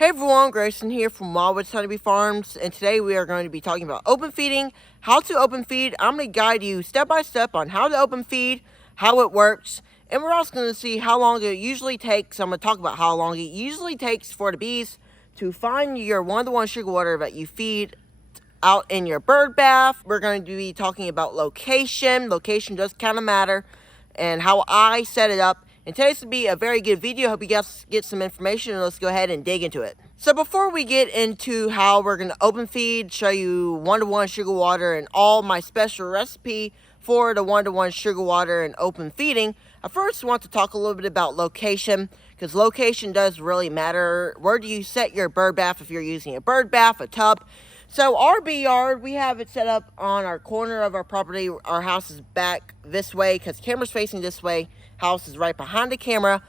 Hey everyone, Grayson here from Wildwood's Honeybee Farms, and today we are going to be talking about open feeding, how to open feed. I'm going to guide you step by step on how to open feed, how it works, and we're also going to see how long it usually takes. I'm going to talk about how long it usually takes for the bees to find your one-to-one sugar water that you feed out in your bird bath. We're going to be talking about location. Location does kind of matter, and how I set it up. And today's going to be a very good video. Hope you guys get some information, and let's go ahead and dig into it. So before we get into how we're going to open feed, show you one-to-one sugar water and all my special recipe for the one-to-one sugar water and open feeding, I first want to talk a little bit about location, because location does really matter. Where do you set your bird bath if you're using a bird bath, a tub? So our bee yard, we have it set up on our corner of our property. Our house is back this way because camera's facing this way. House is right behind the camera.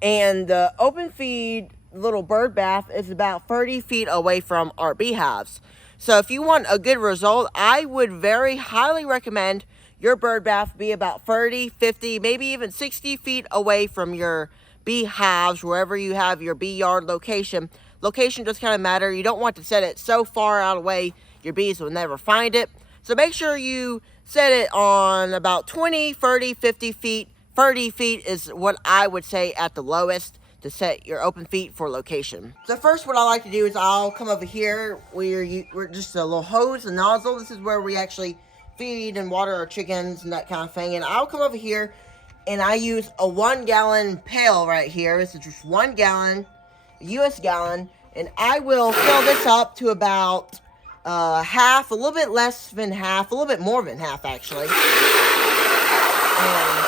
And the open feed little bird bath is about 30 feet away from our beehives. So if you want a good result, I would very highly recommend your bird bath be about 30, 50, maybe even 60 feet away from your beehives, wherever you have your bee yard location. Location does kind of matter. You don't want to set it so far out of the way your bees will never find it. So make sure you set it on about 20, 30, 50 feet. 30 feet is what I would say at the lowest to set your open feed for location. So first what I like to do is I'll come over here. We're just a little hose and nozzle. This is where we actually feed and water our chickens and that kind of thing. And I'll come over here and I use a 1 gallon pail right here. This is just 1 gallon, US gallon. And I will fill this up to about half, a little bit less than half, a little bit more than half actually. And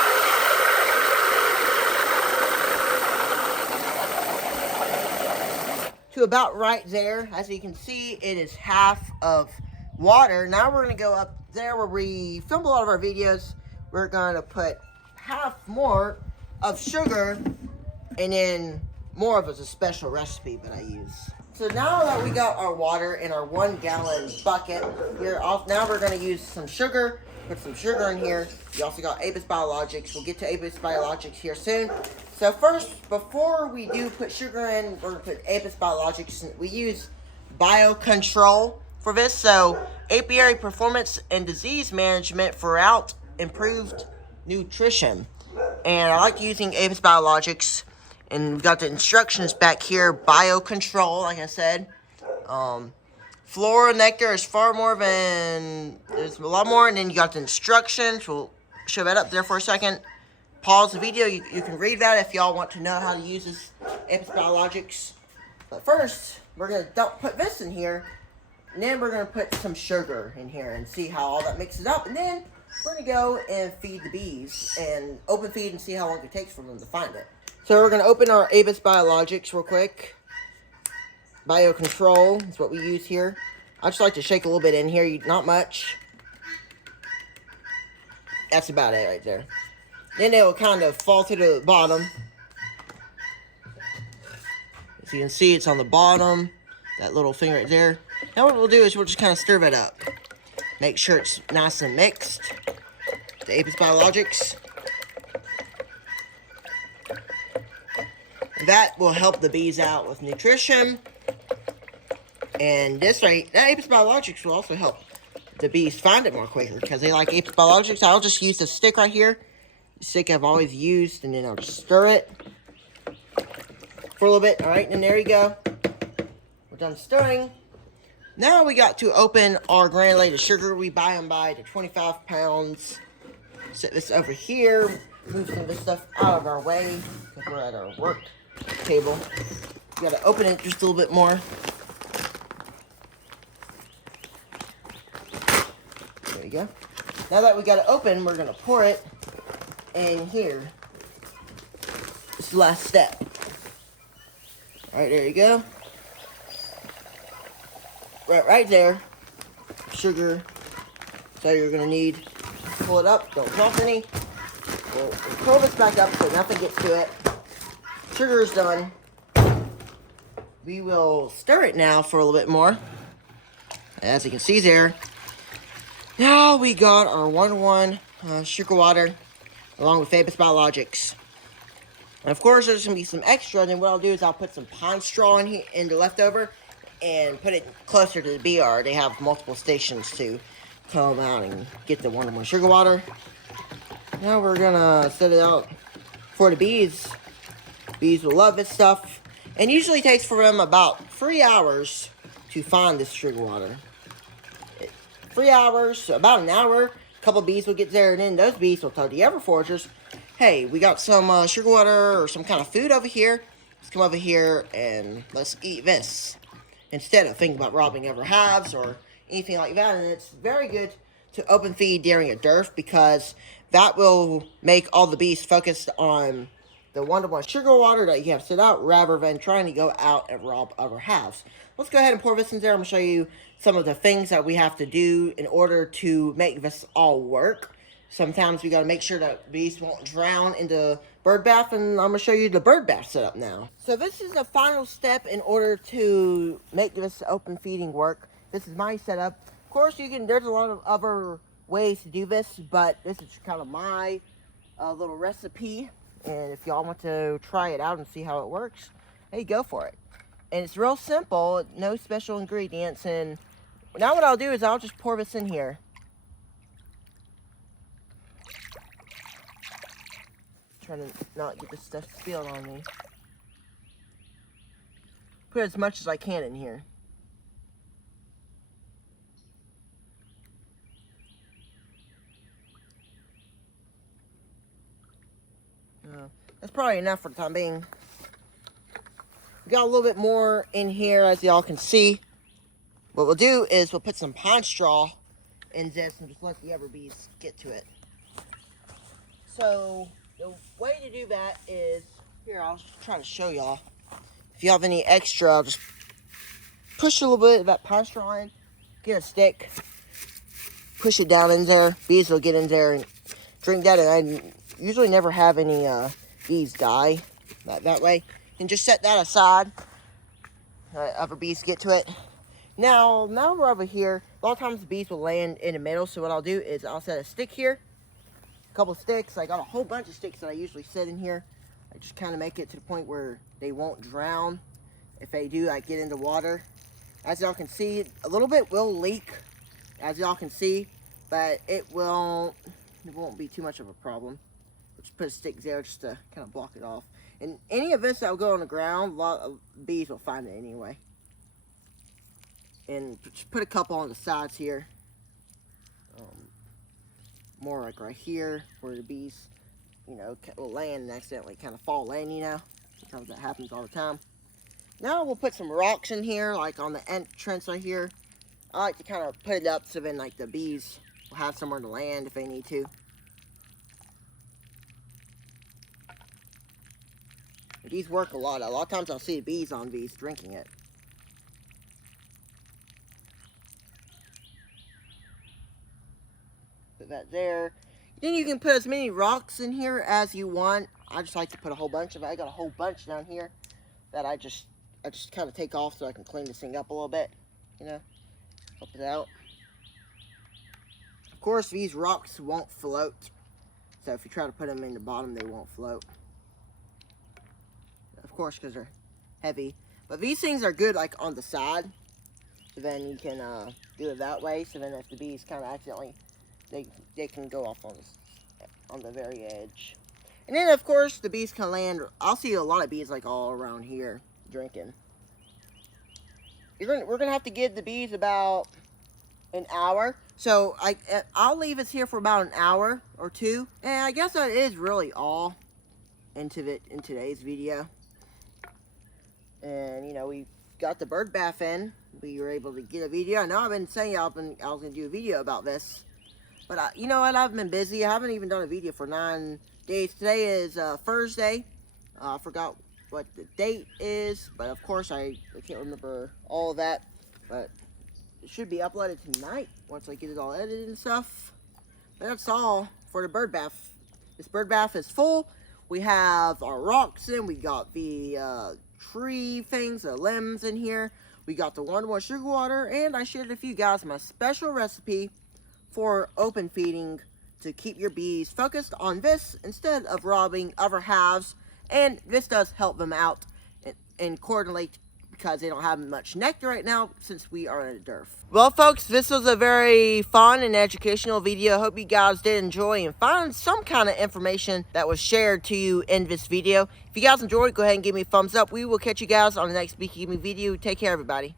to about right there. As you can see, it is half of water. Now we're going to go up there where we film a lot of our videos. We're going to put half more of sugar, and then more of a special recipe that I use. So now that we got our water in our 1 gallon bucket, now we're going to use some sugar. Put some sugar in here. You also got Apis Biologics. We'll get to Apis Biologics here soon. So first, before we do put sugar in, we're going to put Apis Biologics. We use Biocontrol for this. So apiary performance and disease management throughout improved nutrition. And I like using Apis Biologics. And we've got the instructions back here. Biocontrol, like I said. Flora nectar is far more than, there's a lot more, and then you got the instructions. We'll show that up there for a second. Pause the video, you can read that if y'all want to know how to use this Apis Biologics. But first, we're going to put this in here, and then we're going to put some sugar in here and see how all that mixes up. And then we're going to go and feed the bees, and open feed and see how long it takes for them to find it. So we're going to open our Apis Biologics real quick. Biocontrol is what we use here. I just like to shake a little bit in here, not much. That's about it right there. Then it will kind of fall to the bottom. As you can see, it's on the bottom. That little thing right there. Now what we'll do is we'll just kind of stir that up. Make sure it's nice and mixed. The Apis Biologics. That will help the bees out with nutrition. And this right, that Apis Biologics will also help the bees find it more quicker because they like Apis Biologics. I'll just use the stick right here. The stick I've always used, and then I'll just stir it for a little bit. All right, and there you go. We're done stirring. Now we got to open our granulated sugar. We buy them by the 25 pounds. Set this over here. Move some of this stuff out of our way because we're at our work table. You got to open it just a little bit more. There you go. Now that we got it open, we're going to pour it in here. This is the last step. Alright, there you go. Right there. Sugar. So you're going to need. Pull it up. Don't drop any. We'll pull this back up so nothing gets to it. Sugar is done. We will stir it now for a little bit more. As you can see there. Now we got our 1-to-1 sugar water along with Apis Biologics. And of course, there's going to be some extra. And then what I'll do is I'll put some pine straw in, here, in the leftover and put it closer to the bee yard. They have multiple stations to come out and get the wonderful sugar water. Now we're going to set it out for the bees. Bees will love this stuff. And usually takes for them about 3 hours to find this sugar water. 3 hours, about an hour. A couple bees will get there, and then those bees will tell the other foragers, hey, we got some sugar water or some kind of food over here. Let's come over here and let's eat this. Instead of thinking about robbing other hives or anything like that. And it's very good to open feed during a dearth because that will make all the bees focused on the wonderful sugar water that you have set out rather than trying to go out and rob other hives. Let's go ahead and pour this in there. I'm going to show you some of the things that we have to do in order to make this all work. Sometimes we got to make sure that bees won't drown in the bird bath, and I'm going to show you the bird bath setup now. So this is the final step in order to make this open feeding work. This is my setup. Of course, there's a lot of other ways to do this, but this is kind of my little recipe. And if y'all want to try it out and see how it works, hey, go for it. And it's real simple, no special ingredients. And now what I'll do is I'll just pour this in here. Trying to not get this stuff spilled on me. Put as much as I can in here. That's probably enough for the time being. We got a little bit more in here, as y'all can see. What we'll do is we'll put some pine straw in this and just let the other bees get to it. So the way to do that is, here, I'll just try to show y'all. If you have any extra, I'll just push a little bit of that pine straw in, get a stick, push it down in there. Bees will get in there and drink that, and I usually never have any bees die that way. And just set that aside. Other bees get to it. Now we're over here. A lot of times the bees will land in the middle, so what I'll do is I'll set a stick here, a couple sticks. I got a whole bunch of sticks that I usually set in here. I just kind of make it to the point where they won't drown. If they do, I get into water. As y'all can see, a little bit will leak, as y'all can see, but it won't be too much of a problem. Just put a stick there just to kind of block it off. And any of this that will go on the ground, a lot of bees will find it anyway. And just put a couple on the sides here. More like right here, where the bees, will land and accidentally kind of fall in, Sometimes that happens all the time. Now we'll put some rocks in here, like on the entrance right here. I like to kind of put it up so then like the bees will have somewhere to land if they need to. These work a lot. A lot of times I'll see bees on bees drinking it. Put that there. Then you can put as many rocks in here as you want. I just like to put a whole bunch of it. I got a whole bunch down here that I just kind of take off so I can clean this thing up a little bit. Help it out. Of course, these rocks won't float. So if you try to put them in the bottom, they won't float. Of course, because they're heavy. But these things are good like on the side. So then you can do it that way. So then if the bees kind of accidentally, they can go off on the very edge. And then of course the bees can land. I'll see a lot of bees like all around here drinking. We're gonna have to give the bees about an hour. So I'll leave us here for about an hour or two. And I guess that is really all in today's video. And we got the bird bath in. We were able to get a video. I know I've been saying I was gonna do a video about this, but you know what? I've been busy. I haven't even done a video for 9 days. Today is Thursday. I forgot what the date is, but of course I can't remember all of that. But it should be uploaded tonight once I get it all edited and stuff. But that's all for the bird bath. This bird bath is full. We have our rocks in. We got the tree things, the limbs in here. We got the wonderful sugar water, and I shared with you guys my special recipe for open feeding to keep your bees focused on this instead of robbing other hives and this does help them out and coordinate because they don't have much nectar right now since we are in a dearth. Well, folks, this was a very fun and educational video. I hope you guys did enjoy and find some kind of information that was shared to you in this video. If you guys enjoyed, go ahead and give me a thumbs up. We will catch you guys on the next beekeeping video. Take care, everybody.